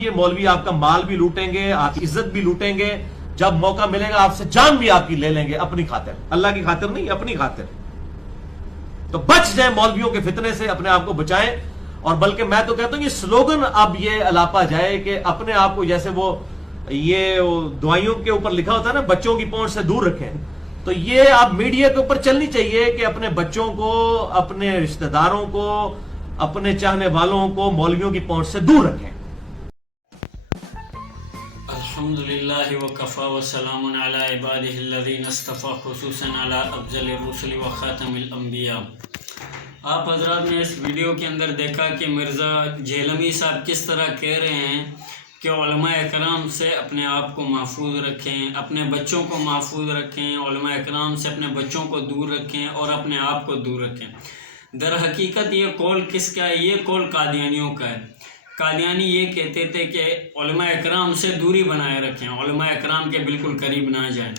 یہ مولوی آپ کا مال بھی لوٹیں گے، آپ کی عزت بھی لوٹیں گے، جب موقع ملے گا آپ سے جان بھی آپ کی لے لیں گے، اپنی خاطر، اللہ کی خاطر نہیں، اپنی خاطر۔ تو بچ جائیں مولویوں کے فتنے سے، اپنے آپ کو بچائیں۔ اور بلکہ میں تو کہتا ہوں یہ سلوگن اب یہ الاپا جائے کہ اپنے آپ کو، جیسے وہ یہ دعائیوں کے اوپر لکھا ہوتا ہے نا، بچوں کی پہنچ سے دور رکھیں، تو یہ اب میڈیا کے اوپر چلنی چاہیے کہ اپنے بچوں کو، اپنے رشتہ داروں کو، اپنے چاہنے والوں کو مولویوں کی پہنچ سے دور رکھیں۔ الحمدللہ وکفا وسلام علی عبادہ الذین اصطفیٰ، خصوصاً علی افضل الرسل و خاتم الانبیاء۔ آپ حضرات نے اس ویڈیو کے اندر دیکھا کہ مرزا جہلمی صاحب کس طرح کہہ رہے ہیں کہ علماء اکرام سے اپنے آپ کو محفوظ رکھیں، اپنے بچوں کو محفوظ رکھیں، علماء اکرام سے اپنے بچوں کو دور رکھیں اور اپنے آپ کو دور رکھیں۔ در حقیقت یہ قول کس کا ہے؟ یہ قول قادیانیوں کا ہے۔ قادیانی یہ کہتے تھے کہ علماء اکرام سے دوری بنائے رکھیں، علماء اکرام کے بالکل قریب نہ جائیں۔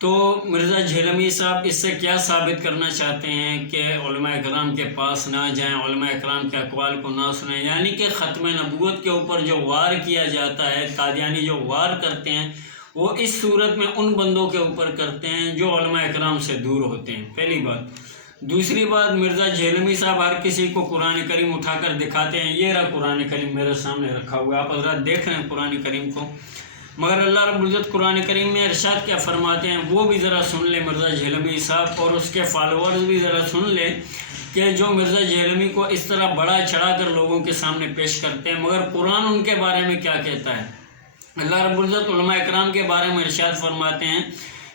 تو مرزا جہلمی صاحب اس سے کیا ثابت کرنا چاہتے ہیں کہ علماء اکرام کے پاس نہ جائیں، علماء اکرام کے اقوال کو نہ سنیں، یعنی کہ ختم نبوت کے اوپر جو وار کیا جاتا ہے، قادیانی جو وار کرتے ہیں وہ اس صورت میں ان بندوں کے اوپر کرتے ہیں جو علماء اکرام سے دور ہوتے ہیں، پہلی بات۔ دوسری بات، مرزا جہلمی صاحب ہر کسی کو قرآن کریم اٹھا کر دکھاتے ہیں، یہ رہا قرآن کریم میرے سامنے رکھا ہوا ہے، آپ حضرات دیکھ رہے ہیں قرآن کریم کو، مگر اللہ رب العزت قرآن کریم میں ارشاد کیا فرماتے ہیں وہ بھی ذرا سن لیں مرزا جہلمی صاحب، اور اس کے فالوورز بھی ذرا سن لیں کہ جو مرزا جہلمی کو اس طرح بڑا چڑھا کر لوگوں کے سامنے پیش کرتے ہیں، مگر قرآن ان کے بارے میں کیا کہتا ہے۔ اللہ رب العزت علماء اکرام کے بارے میں ارشاد فرماتے ہیں،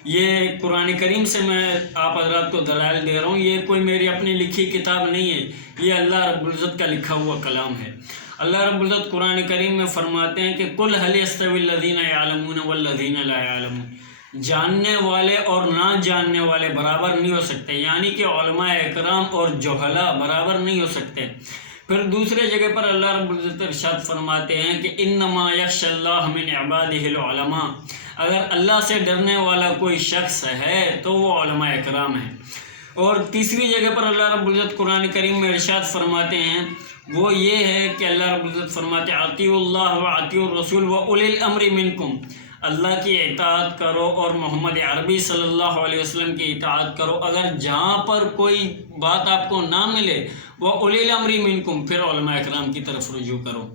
یہ قرآن کریم سے میں آپ حضرات کو دلائل دے رہا ہوں، یہ کوئی میری اپنی لکھی کتاب نہیں ہے، یہ اللہ رب العزت کا لکھا ہوا کلام ہے۔ اللہ رب العزت قرآن کریم میں فرماتے ہیں کہ قُلْ هَلْ يَسْتَوِي الَّذِينَ يَعْلَمُونَ وَالَّذِينَ لَا يَعْلَمُونَ، جاننے والے اور نہ جاننے والے برابر نہیں ہو سکتے، یعنی کہ علماء اکرام اور جہلا برابر نہیں ہو سکتے۔ پھر دوسرے جگہ پر اللہ رب العزت ارشاد فرماتے ہیں کہ انما یخشی اللہ من عبادہ العلماء، اگر اللہ سے ڈرنے والا کوئی شخص ہے تو وہ علماء اکرام ہیں۔ اور تیسری جگہ پر اللہ رب العزت قرآن کریم میں ارشاد فرماتے ہیں وہ یہ ہے کہ اللہ رب العزت فرماتے ہیں اطیعوا اللہ و اطیعوا الرسول و اولی الامر منکم، اللہ کی اطاعت کرو اور محمد عربی صلی اللہ علیہ وسلم کی اطاعت کرو، اگر جہاں پر کوئی بات آپ کو نہ ملے وہ اولی الامر منکم، پھر علماء اکرام کی طرف رجوع کرو۔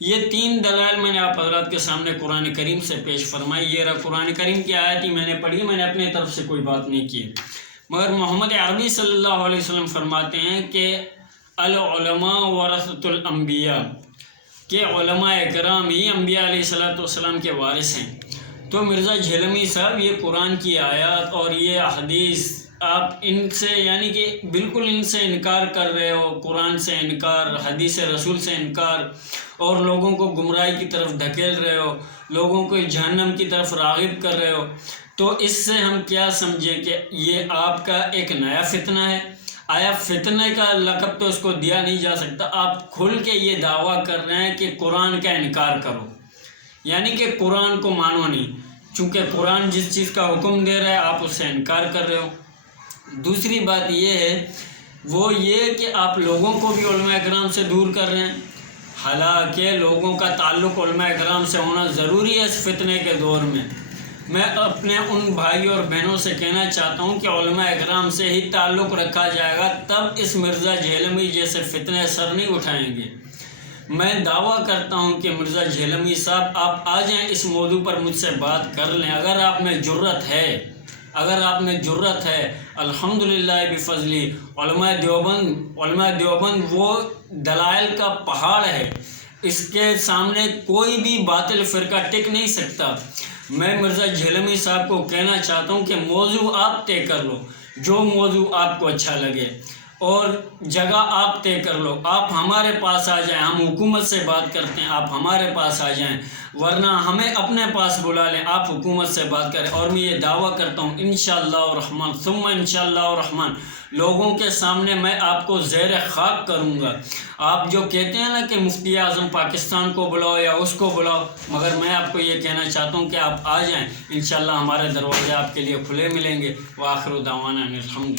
یہ تین دلائل میں نے آپ حضرات کے سامنے قرآن کریم سے پیش فرمائی، یہ رہا قرآن کریم کی آیت ہی میں نے پڑھی، میں نے اپنے طرف سے کوئی بات نہیں کی، مگر محمد عربی صلی اللہ علیہ وسلم فرماتے ہیں کہ العلماء ورثۃ الانبیاء، کہ علماء اکرام ہی انبیاء علیہ السلام کے وارث ہیں۔ تو مرزا جہلمی صاحب یہ قرآن کی آیات اور یہ احادیث آپ ان سے یعنی کہ بالکل ان سے انکار کر رہے ہو، قرآن سے انکار، حدیث رسول سے انکار، اور لوگوں کو گمراہی کی طرف دھکیل رہے ہو، لوگوں کو جہنم کی طرف راغب کر رہے ہو، تو اس سے ہم کیا سمجھیں کہ یہ آپ کا ایک نیا فتنہ ہے؟ آیا فتنے کا لقب تو اس کو دیا نہیں جا سکتا، آپ کھل کے یہ دعویٰ کر رہے ہیں کہ قرآن کا انکار کرو، یعنی کہ قرآن کو مانو نہیں، چونکہ قرآن جس چیز کا حکم دے رہا ہے آپ اس سے انکار کر رہے ہو۔ دوسری بات یہ ہے وہ یہ کہ آپ لوگوں کو بھی علماء اکرام سے دور کر رہے ہیں، حالانکہ لوگوں کا تعلق علماء اکرام سے ہونا ضروری ہے اس فتنے کے دور میں۔ میں اپنے ان بھائیوں اور بہنوں سے کہنا چاہتا ہوں کہ علماء اکرام سے ہی تعلق رکھا جائے گا تب اس مرزا جہلمی جیسے فتنے سر نہیں اٹھائیں گے۔ میں دعویٰ کرتا ہوں کہ مرزا جہلمی صاحب آپ آ جائیں، اس موضوع پر مجھ سے بات کر لیں، اگر آپ میں جرت ہے، اگر آپ میں جرت ہے۔ الحمدللہ بفضلی علماء دیوبند وہ دلائل کا پہاڑ ہے، اس کے سامنے کوئی بھی باطل فرقہ ٹک نہیں سکتا۔ میں مرزا جہلمی صاحب کو کہنا چاہتا ہوں کہ موضوع آپ طے کر لو، جو موضوع آپ کو اچھا لگے، اور جگہ آپ طے کر لو، آپ ہمارے پاس آ جائیں، ہم حکومت سے بات کرتے ہیں، آپ ہمارے پاس آ جائیں، ورنہ ہمیں اپنے پاس بلا لیں، آپ حکومت سے بات کریں۔ اور میں یہ دعویٰ کرتا ہوں انشاءاللہ الرحمن ثم انشاءاللہ الرحمن، لوگوں کے سامنے میں آپ کو زیر خاک کروں گا۔ آپ جو کہتے ہیں نا کہ مفتی اعظم پاکستان کو بلاؤ یا اس کو بلاؤ، مگر میں آپ کو یہ کہنا چاہتا ہوں کہ آپ آ جائیں، انشاءاللہ ہمارے دروازے آپ کے لیے کھلے ملیں گے۔ وآخر دعوانا ان الحمد